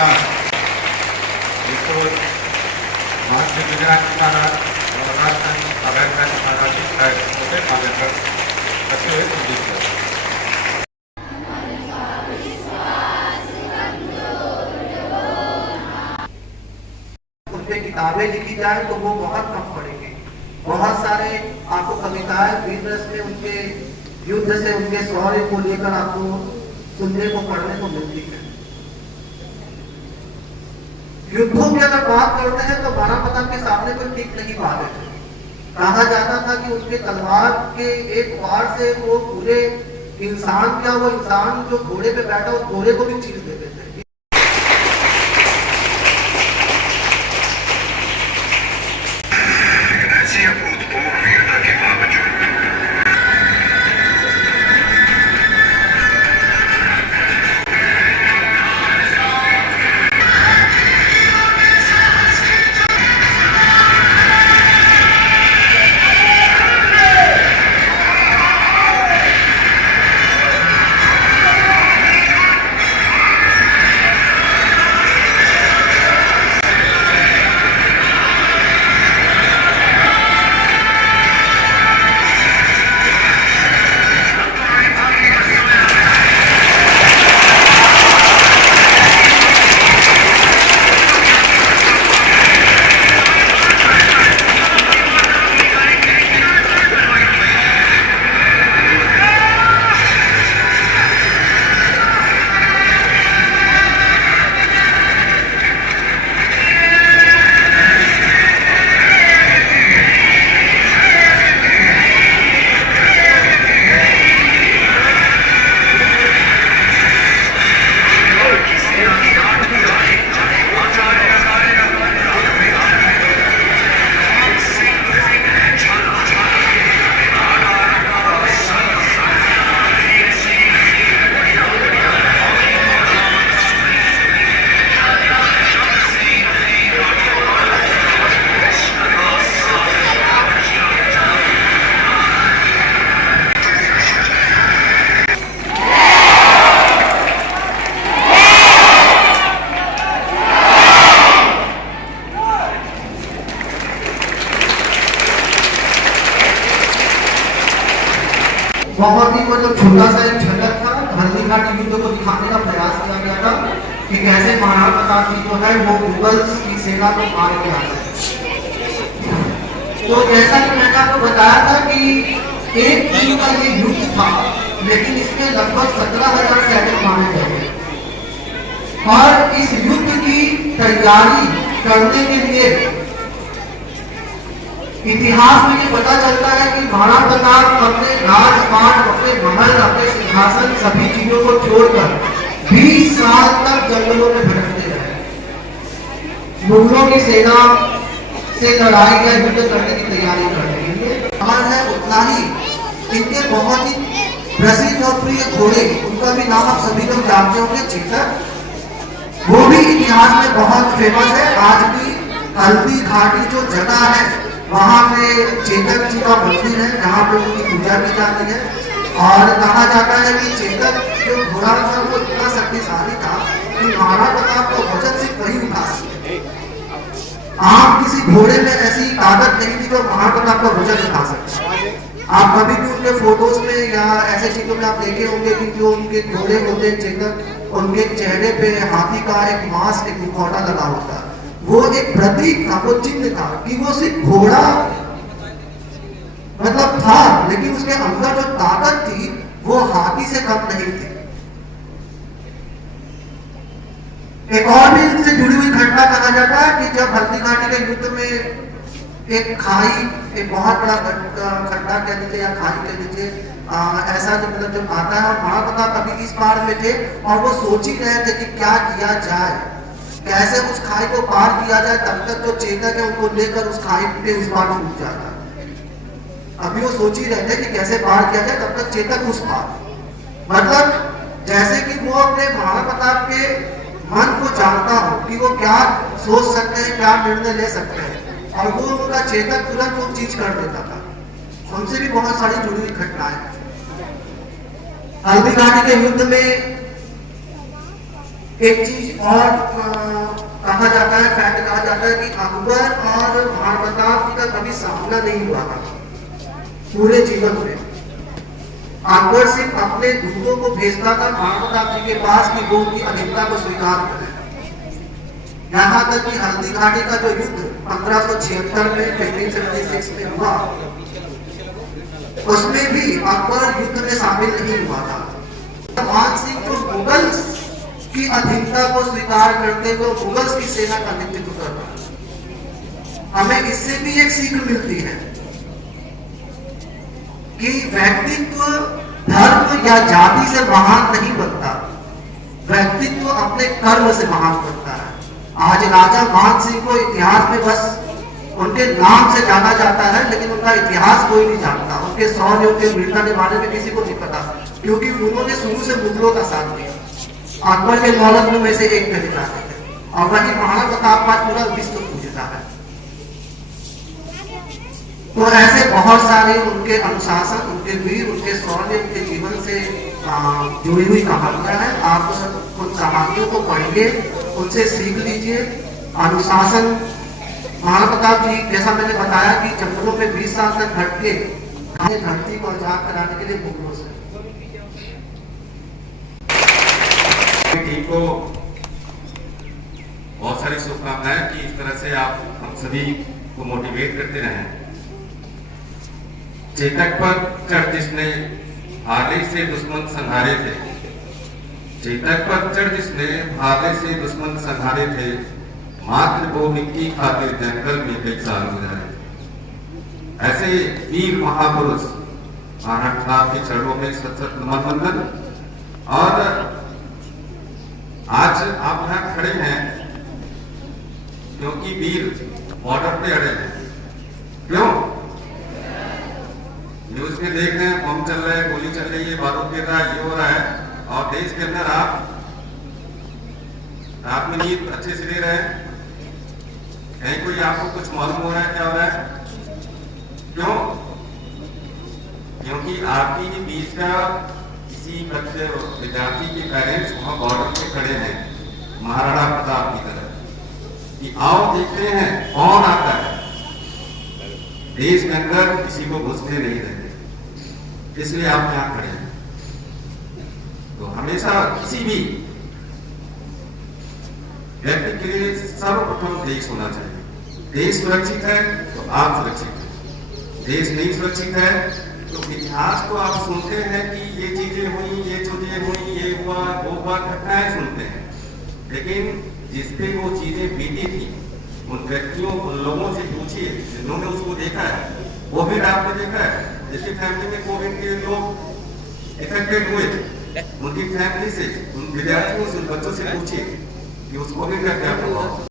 नमस्कार। ఇప్పుడు भारतीय गुजरात महाराज और राजधानी अभयगंज महाराज की साइड होते मालेकर रखे हुए संदेश है। उन पे किताबें लिखी जाए तो वो बहुत कम पढ़ेंगे। बहुत सारे आपको कविताएं वीर रस में उनके युद्ध से उनके शौर्य को लेकर आपको सुनने को पढ़ने को मिलती है। युद्धों की अगर बात करते हैं तो महाराणा प्रताप के सामने कोई टिक नहीं पा रहे थे। कहा जाता था कि उनके तलवार के एक वार से वो पूरे इंसान क्या वो इंसान जो घोड़े पे बैठा उस घोड़े को भी चीर देते थे। बहुत ही मतलब छोटा सा एक झलक था हल्दी घाटी युद्ध को दिखाने का प्रयास किया गया था कि कैसे महाराणा प्रताप जी जो है वो मुगल्स की सेना को मार के आए। तो जैसा कि मैंने आपको बताया था कि एक दिन का ये युद्ध था, लेकिन इसमें लगभग 17,000 सैनिक मारे गए और इस युद्ध की तैयारी करने के लिए इतिहास में ये पता चलता है कि महाराणा प्रताप अपने राजपाट, अपने महल, अपने सिंहासन सभी चीजों को छोड़कर 20 साल तक जंगलों में भटकते रहे। मुगलों की सेना से लड़ाई या युद्ध करने की तैयारी करने के लिए महल है उतना ही इनके बहुत ही प्रसिद्ध और प्रिय घोड़े, उनका भी नाम आप सभी लोग जानते होंगे, चेतक, वो भी इतिहास में बहुत फेमस है। आज भी हल्दी घाटी जो जगह है वहां पे चेतक जी का मंदिर है जहाँ पे उनकी पूजा की जाती है और कहा जाता है कि चेतक जो घोड़ा था वो इतना शक्तिशाली था कि महाराणा प्रताप का वजन सिर्फ वही उठा सकते। आम किसी घोड़े में ऐसी ताकत नहीं थी जो महाराणा प्रताप का वजन उठा सकते। आप कभी भी उनके फोटोज में या ऐसे चीजों में आप देखे होंगे कि जो उनके घोड़े होते चेतक, उनके चेहरे पे हाथी का एक मास्क, एक मुखौटा लगा होता है। वो एक प्रतीक था, वो चिन्ह था कि वो सिर्फ घोड़ा मतलब था, लेकिन उसके अंदर जो ताकत थी वो हाथी से कम नहीं थी। एक और भी इनसे जुड़ी हुई घटना कहा जाता है कि जब हल्दी घाटी के युद्ध में एक खाई, एक बहुत बड़ा खड्डा कह लीजिए या खाई कह लीजिए, ऐसा जो मतलब जब आता है और महाराणा प्रताप अभी इस पार में थे और वो सोच ही रहे थे कि क्या किया जाए, कैसे उस खाई को पार किया जाए, तब तक जो चेतक है उनको लेकर उस खाई के उस पार छूट जाता है। अभी वो सोच ही रहे थे कि कैसे पार किया जाए, तब तक चेतक उस पार, मतलब जैसे कि वो अपने महाराणा प्रताप के मन को जानता हो कि वो क्या सोच सकते हैं, क्या निर्णय ले सकते हैं और वो उनका चेतक तुरंत वो चीज कर देता था। उनसे भी बहुत सारी जुड़ी हुई घटनाएं। हल्दी घाटी के युद्ध में एक चीज और कहा जाता है, फैक्ट कहा जाता है कि अकबर और महाप्रताप जी का कभी सामना नहीं हुआ था पूरे जीवन में। अकबर सिर्फ अपने दूतों को भेजता था महाप्रताप जी के पास कि वो उनकी अधिकता को स्वीकार करें। यहाँ तक कि हल्दी घाटी का जो युद्ध 1576 में 1576 में हुआ, उसमें भी अकबर युद्ध में शामिल नहीं हुआ था। मान सिंह जो मुगल्स की अधीनता को स्वीकार करते हुए मुगल्स की सेना का नेतृत्व करता। हमें इससे भी एक सीख मिलती है कि व्यक्तित्व धर्म या जाति से महान नहीं बनता, व्यक्तित्व अपने कर्म से महान बनता है। आज राजा मान सिंह को इतिहास में बस उनके नाम से जाना जाता है, लेकिन उनका इतिहास कोई नहीं जानता। उनके शौर्य, उनके वीरता के बारे में किसी को नहीं पता, क्योंकि उन्होंने शुरू से मुगलों का साथ दिया। अकबर के नौलत में से एक कहना है, और वही महाराणा प्रताप का पूरा विश्व पूजता है। तो ऐसे बहुत सारे उनके अनुशासन, उनके वीर, उनके शौर्य, उनके जीवन से जुड़ी हुई कहानियां हैं। आप उन कहानियों को पढ़िए, उनसे सीख लीजिए। अनुशासन, महाराणा प्रताप जी जैसा मैंने बताया कि जंगलों में 20 साल तक भटके, धरती को आजाद कराने के लिए मुगलों से। टीम को बहुत सारी शुभकामनाएं कि इस तरह से आप हम सभी को मोटिवेट करते रहें। चेतक पर चढ़ जिसने भाले से दुश्मन संहारे थे, चेतक पर चढ़ जिसने भाले से दुश्मन संहारे थे, मातृभूमि की खातिर जंगल में कई साल गुजारे। ऐसे वीर महापुरुष महाराणा प्रताप के चरणों में सत नमन वंदन। और आज आप यहाँ खड़े हैं क्योंकि वीर बॉर्डर पे अड़े हैं। क्यों? न्यूज में देख रहे हैं, बम चल रहा है, गोली चल रही है, बारूद गिर रहा है, ये हो रहा है, और देश के अंदर आप रात में नींद अच्छे से ले रहे हैं। कहीं कोई आपको कुछ मालूम हो रहा है क्या हो रहा है? क्यों? क्योंकि आपकी ही बीच का किसी बच्चे विद्यार्थी के पेरेंट्स वहां बॉर्डर पे खड़े हैं महाराणा प्रताप की तरह कि आओ देखते हैं कौन आता है। देश के अंदर किसी को घुसने नहीं देते, इसलिए आप यहाँ खड़े हैं। तो हमेशा किसी भी व्यक्ति के लिए सर्वप्रथम देश होना चाहिए। देश सुरक्षित है तो आप सुरक्षित हैं। देश नहीं सुरक्षित है तो इतिहास को आप सुनते हैं कि ये चीजें हुई, ये चीजें हुई, ये हुआ, वो हुआ, घटनाएं सुनते हैं, लेकिन जिसपे वो चीजें बीती थी उन व्यक्तियों, उन लोगों से पूछिए जिन्होंने उसको देखा है। कोविड आपने देखा है, जिसकी फैमिली में कोविड के लोग इफेक्टेड हुए, उनकी फैमिली से, उन विद्यार्थियों से, उन बच्चों से पूछिए कि उस कोविड का क्या प्रभाव।